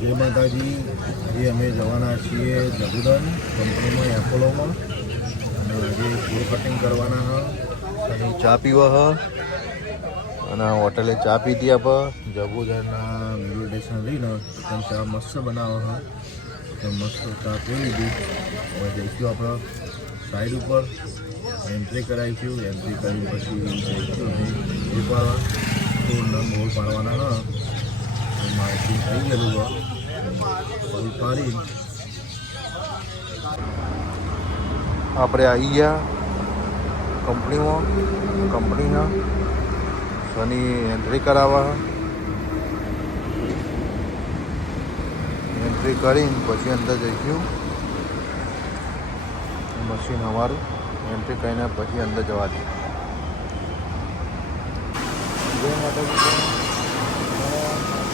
જય માતાજી, આજે અમે જવાના છીએ જગુદન કંપનીમાં એપોલોમાં. અને આજે ફૂડ કટિંગ કરવાના હ. અને ચા પીવા હ. અને હોટલે ચા પીધી આપ. જગુદનના મિડલ સ્ટેશન રહીને ત્યાં ચા મસ્ત બનાવો હા. તો મસ્ત ચા પી લીધી. હવે જઈશું આપણે સાઈડ ઉપર. એન્ટ્રી કરાવીશું એન્ટ્રી કરી પછી જઈશું અમે. એ પાડવા ફૂલના મોલ પાડવાના હ. આપણે આવી ગયા કંપનીમાં, કંપનીના, શની એન્ટ્રી કરાવવા. એન્ટ્રી કરીને પછી અંદર જઈશું મશીન અમારું. એન્ટ્રી કરીને પછી અંદર જવા દે.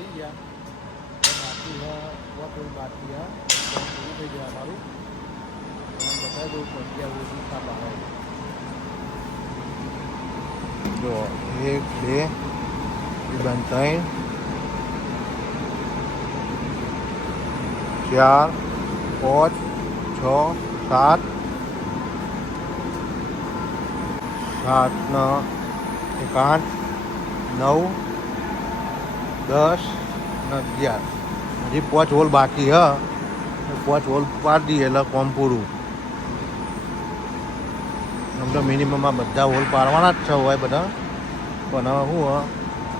પડી ગયા બાકી બહુ હોલ બાકી હા પૂરું થઈ ગયા મારું દઉં અત્યારે હોલ ના પાડે જો, એક, બે, ત્રણ, ચાર, પાંચ, છ, સાત સાત, ન, એક, આઠ, નવ દસ ને અગિયાર. હજી પાંચ હોલ બાકી, હ. પાંચ હોલ પાડી દઈએ, એટલે કોમ પૂરું. આમ તો મિનિમમ આ બધા હોલ પાડવાના જ છે હોય બધા. પણ શું હ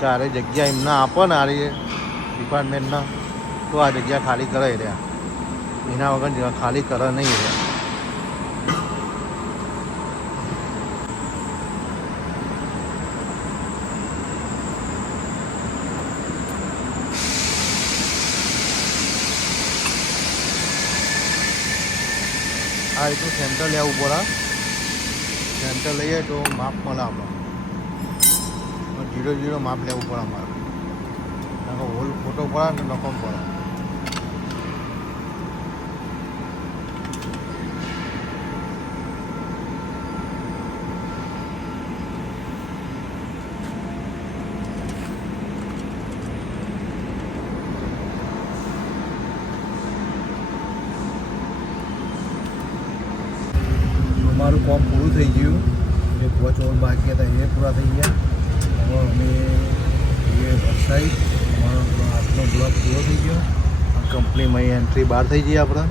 ક્યારે જગ્યા એમને આપો ને આ ડિપાર્ટમેન્ટના તો આ જગ્યા ખાલી કરાવી રહ્યા. એના વગર ખાલી કરે નહીં રહ્યા. આ રીતનું સેન્ટર લેવું પડે. સેન્ટર લઈએ તો માપ મળે આપણે જીરો જીરો માપ લેવું પડે અમારે. હોલ ફોટો પડે ને નકમ પડે. અમારું કામ પૂરું થઈ ગયું. જે કોચ ઓવર બાકી હતા, એ પૂરા થઈ ગયા. હવે અમે એ વરસાઈ અમારો આજનો બ્લોક પૂરો થઈ ગયો. કંપનીમાં એન્ટ્રી બહાર થઈ ગઈ આપણે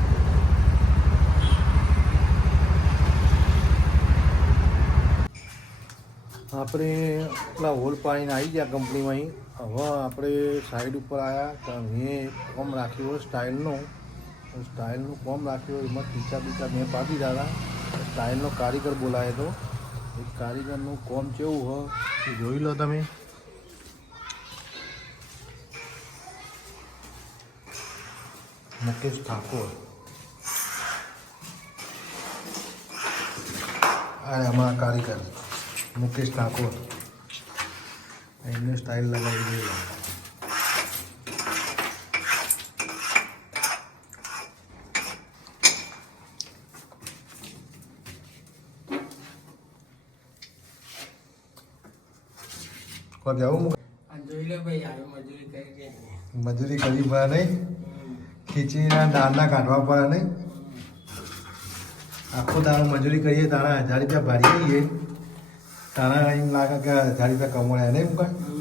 આપણે એટલા હોલ પાણીને આવી ગયા કંપનીમાં હવે આપણે સાઈડ ઉપર આવ્યા તો મેં કોમ રાખ્યું હોય સ્ટાઇલનું સ્ટાઇલનું કોમ રાખ્યું એમાં ખીચા બીચા મેં પાડી દીધા સ્ટાઇલનો કારીગર બોલાયો હતો એ કારીગરનું કોમ કેવું હોય એ જોઈ લો તમે. મુકેશ ઠાકોર. અરે, અમારા કારીગર. મુકેશ ઠાકોર. એમને સ્ટાઇલ લગાવી દીધી કોઈ જવું મજૂરી કરી કરવી પડે નહીં? ખીચડીના દાળના કાઢવા પડે નહીં? આખો દાડો મજૂરી કરીએ તારા હજાર રૂપિયા ભરીએ તારા એમ લાગે કે હજાર રૂપિયા કમાયા નહીં મુકાય